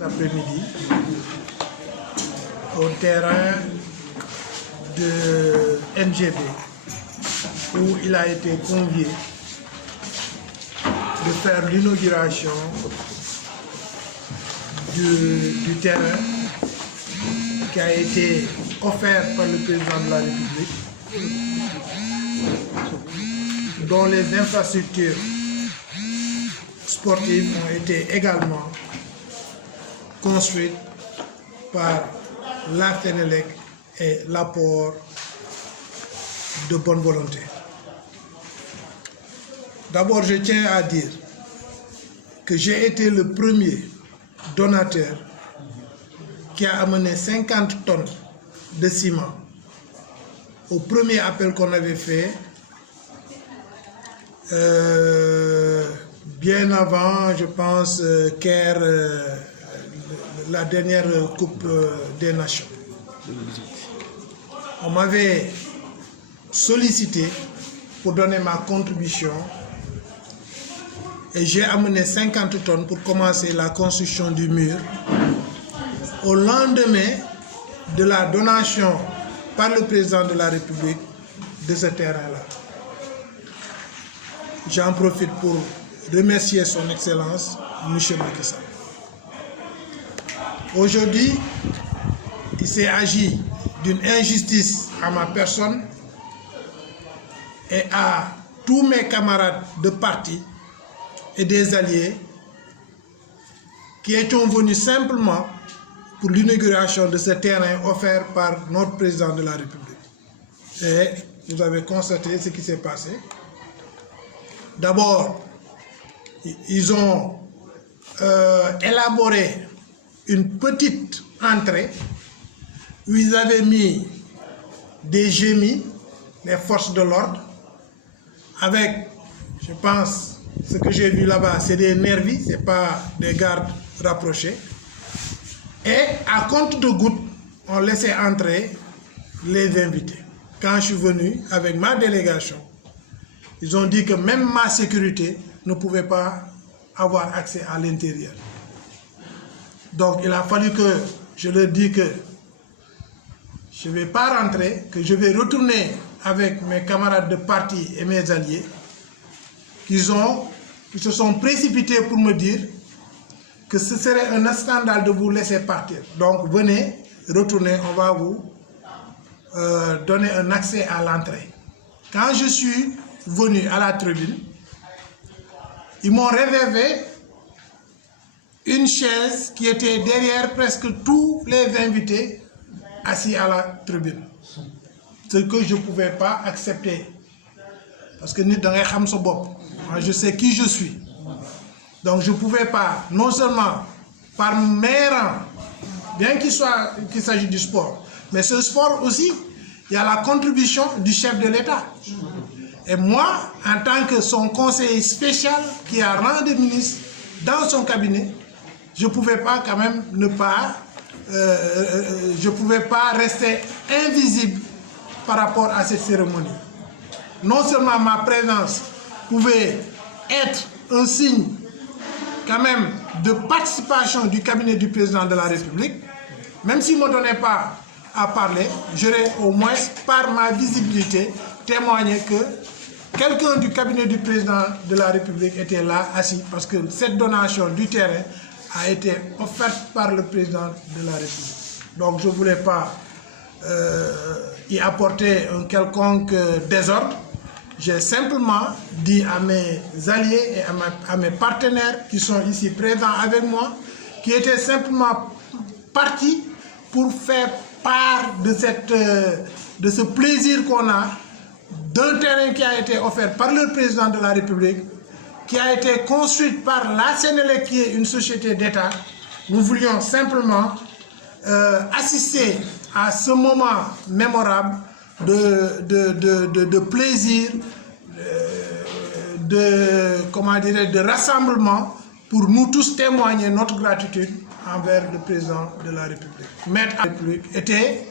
cet après-midi au terrain de NGB où il a été convié de faire l'inauguration du terrain qui a été offert par le président de la République, dont les infrastructures sportives ont été également construites par la Sénélec et l'apport de bonne volonté. D'abord, je tiens à dire que j'ai été le premier donateur qui a amené 50 tonnes de ciment au premier appel qu'on avait fait bien avant, je pense, la dernière Coupe des Nations. On m'avait sollicité pour donner ma contribution et j'ai amené 50 tonnes pour commencer la construction du mur au lendemain de la donation par le président de la République de ce terrain-là. J'en profite pour remercier son Excellence, M. Macky Sall. Aujourd'hui, il s'est agi d'une injustice à ma personne et à tous mes camarades de parti et des alliés qui étions venus simplement pour l'inauguration de ce terrain offert par notre président de la République. Et vous avez constaté ce qui s'est passé. D'abord, ils ont élaboré une petite entrée où ils avaient mis des gémis, les forces de l'ordre, avec, je pense, ce que j'ai vu là-bas, c'est des nervis, ce n'est pas des gardes rapprochés. Et à compte de gouttes, on laissait entrer les invités. Quand je suis venu avec ma délégation, ils ont dit que même ma sécurité ne pouvait pas avoir accès à l'intérieur. Donc il a fallu que je leur dise que je ne vais pas rentrer, que je vais retourner avec mes camarades de parti et mes alliés, qui se sont précipités pour me dire que ce serait un scandale de vous laisser partir. Donc venez, retournez, on va vous donner un accès à l'entrée. Quand je suis venu à la tribune, ils m'ont réservé une chaise qui était derrière presque tous les invités assis à la tribune. Ce que je ne pouvais pas accepter. Parce que moi, je sais qui je suis. Donc je ne pouvais pas, non seulement par mes rangs, bien qu'il s'agisse du sport, mais ce sport aussi, il y a la contribution du chef de l'État. Et moi, en tant que son conseiller spécial qui a rang de ministre dans son cabinet, je ne pouvais pas quand même ne pas, je pouvais pas rester invisible par rapport à cette cérémonie. Non seulement ma présence pouvait être un signe quand même de participation du cabinet du président de la République, même s'il ne me donnait pas à parler, j'aurais au moins par ma visibilité témoigné que quelqu'un du cabinet du président de la République était là assis parce que cette donation du terrain a été offerte par le président de la République. Donc je ne voulais pas y apporter un quelconque désordre. J'ai simplement dit à mes alliés et à mes partenaires qui sont ici présents avec moi, qui étaient simplement partis pour faire part de ce plaisir qu'on a d'un terrain qui a été offert par le président de la République, qui a été construit par la Sénélec, qui est une société d'État. Nous voulions simplement assister à ce moment mémorable de plaisir, de rassemblement pour nous tous témoigner notre gratitude envers le président de la République. Maître de la République était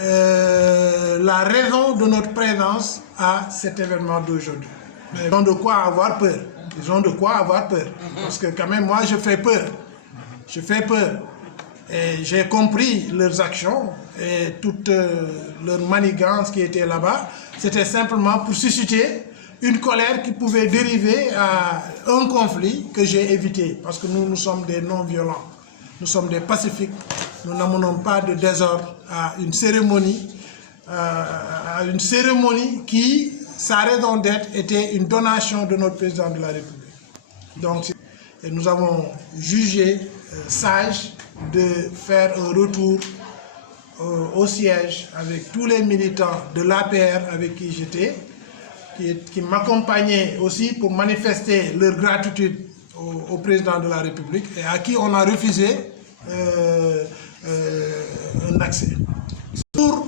la raison de notre présence à cet événement d'aujourd'hui. Ils ont de quoi avoir peur. Ils ont de quoi avoir peur. Parce que quand même, moi, je fais peur. je fais peur. Et j'ai compris leurs actions et toute leur manigance qui était là-bas. C'était simplement pour susciter une colère qui pouvait dériver à un conflit que j'ai évité. Parce que nous sommes des non-violents. Nous sommes des pacifiques. Nous n'amenons pas de désordre à une cérémonie qui, sa raison d'être, était une donation de notre président de la République. Donc, et nous avons jugé sage de faire un retour au siège avec tous les militants de l'APR avec qui j'étais, qui m'accompagnaient aussi pour manifester leur gratitude au président de la République et à qui on a refusé un accès. Pour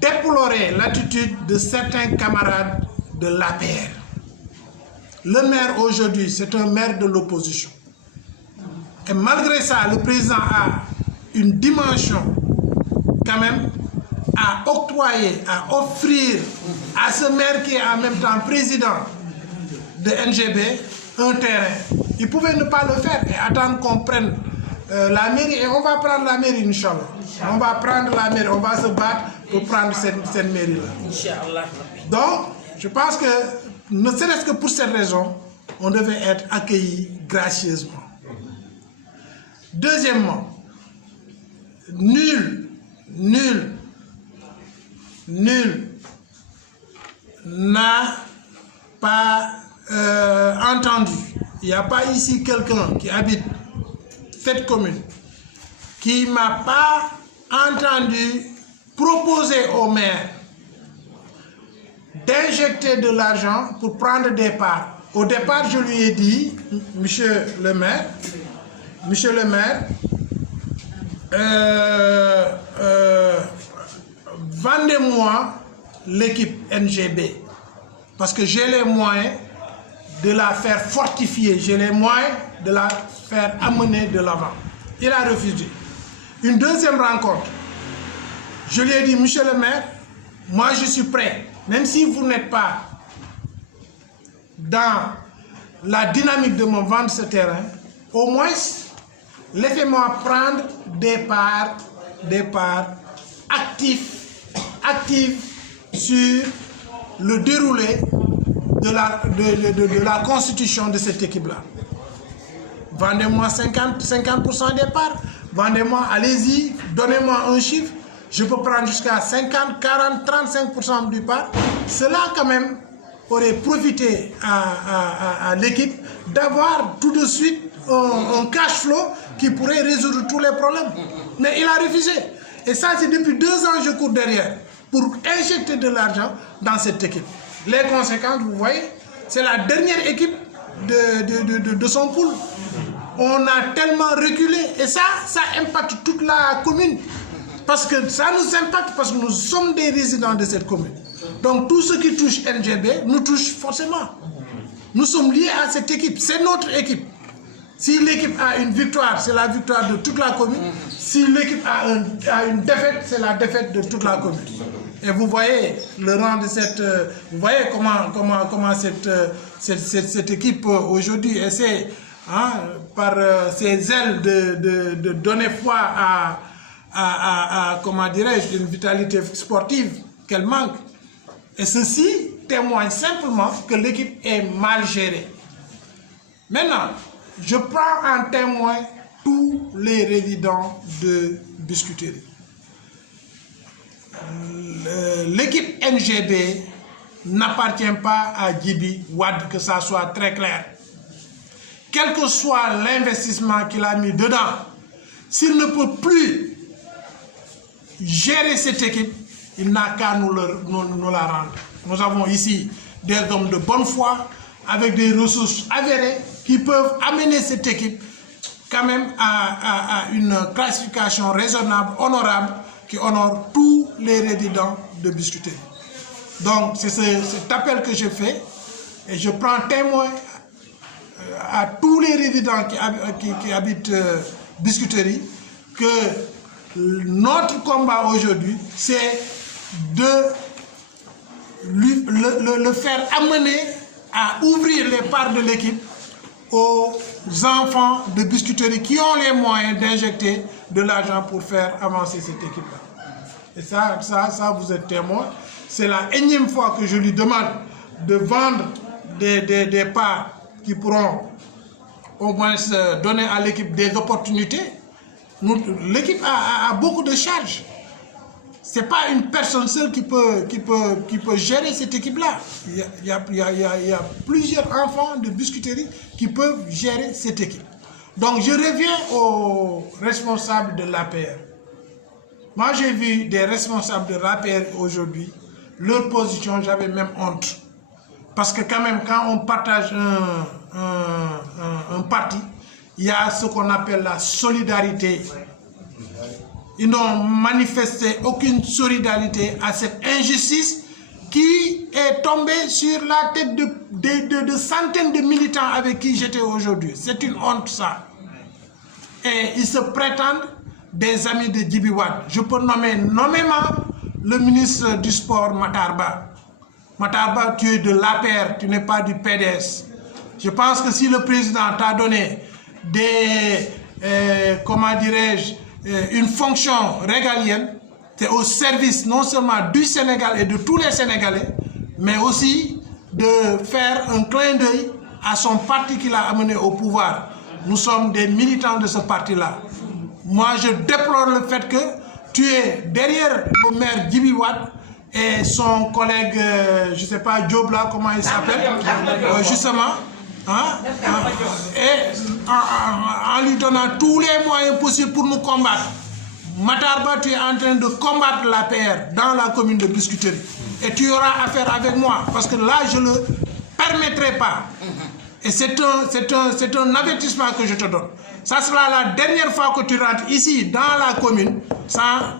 déplorer l'attitude de certains camarades de l'APR. Le maire aujourd'hui, c'est un maire de l'opposition. Et malgré ça, le président a une dimension quand même à octroyer, à offrir à ce maire qui est en même temps président de NGB un terrain. Il pouvait ne pas le faire et attendre qu'on prenne la mairie, et on va prendre la mairie, Inch'Allah. On va prendre la mairie, on va se battre pour prendre cette mairie-là. Donc, je pense que, ne serait-ce que pour cette raison, on devait être accueillis gracieusement. Deuxièmement, nul n'a pas entendu. Il n'y a pas ici quelqu'un qui habite cette commune qui ne m'a pas entendu proposer au maire d'injecter de l'argent pour prendre des parts. Au départ, je lui ai dit, monsieur le maire, vendez-moi l'équipe NGB parce que j'ai les moyens de la faire fortifier, j'ai les moyens de la faire amener de l'avant. Il a refusé. Une deuxième rencontre, je lui ai dit, monsieur le maire, moi je suis prêt, même si vous n'êtes pas dans la dynamique de me vendre ce terrain, au moins laissez-moi prendre des parts actives sur le déroulé de la constitution de cette équipe-là. Vendez-moi 50% des parts, vendez-moi, allez-y, donnez-moi un chiffre, je peux prendre jusqu'à 50, 40, 35% du part. Cela quand même aurait profité à l'équipe d'avoir tout de suite un cash flow qui pourrait résoudre tous les problèmes. Mais il a refusé. Et ça, c'est depuis 2 ans que je cours derrière pour injecter de l'argent dans cette équipe. Les conséquences, vous voyez, c'est la dernière équipe de son pool. On a tellement reculé et ça impacte toute la commune. Parce que ça nous impacte parce que nous sommes des résidents de cette commune. Donc tout ce qui touche NGB nous touche forcément. Nous sommes liés à cette équipe, c'est notre équipe. Si l'équipe a une victoire, c'est la victoire de toute la commune. Si l'équipe a une défaite, c'est la défaite de toute la commune. Et vous voyez le rang de cette... vous voyez comment cette équipe aujourd'hui essaie, hein, par ses ailes de donner foi à comment dirais-je, une vitalité sportive qu'elle manque. Et ceci témoigne simplement que l'équipe est mal gérée. Maintenant, je prends en témoin tous les résidents de Biscuiterie. L'équipe NGB n'appartient pas à Djibi Wade, que ça soit très clair. Quel que soit l'investissement qu'il a mis dedans, s'il ne peut plus gérer cette équipe, il n'a qu'à nous la rendre. Nous avons ici des hommes de bonne foi, avec des ressources avérées, qui peuvent amener cette équipe quand même à une classification raisonnable, honorable, qui honore tous les résidents de Biscuiterie. Donc c'est cet appel que je fais, et je prends témoin à tous les résidents qui habitent Biscuiterie, que notre combat aujourd'hui, c'est de le faire amener à ouvrir les parts de l'équipe aux enfants de Biscuiterie qui ont les moyens d'injecter de l'argent pour faire avancer cette équipe-là. Et ça, vous êtes témoin. C'est la énième fois que je lui demande de vendre des parts qui pourront au moins donner à l'équipe des opportunités. L'équipe a beaucoup de charges. Ce n'est pas une personne seule qui peut gérer cette équipe-là. Il y a plusieurs enfants de Biscuiterie qui peuvent gérer cette équipe. Donc je reviens aux responsables de l'APR. Moi j'ai vu des responsables de l'APR aujourd'hui, leur position, j'avais même honte. Parce que quand même, quand on partage un parti, il y a ce qu'on appelle la solidarité. Ils n'ont manifesté aucune solidarité à cette injustice qui est tombée sur la tête de centaines de militants avec qui j'étais aujourd'hui. C'est une honte, ça. Et ils se prétendent des amis de Djibi Wade. Je peux nommer nommément le ministre du Sport, Matar Ba. Matar Ba, tu es de l'APR, tu n'es pas du PDS. Je pense que si le président t'a donné comment dirais-je, une fonction régalienne, c'est au service non seulement du Sénégal et de tous les Sénégalais, mais aussi de faire un clin d'œil à son parti qui l'a amené au pouvoir. Nous sommes des militants de ce parti-là. Moi, je déplore le fait que tu es derrière le maire Djibi Wade et son collègue, je ne sais pas, Diop là, comment il s'appelle, justement, et en lui donnant tous les moyens possibles pour nous combattre. Matar Ba, tu es en train de combattre l'APR dans la commune de Biscuiterie. Et tu auras affaire avec moi, parce que là, je ne le permettrai pas. Et c'est un avertissement que je te donne. Ça sera la dernière fois que tu rentres ici, dans la commune, sans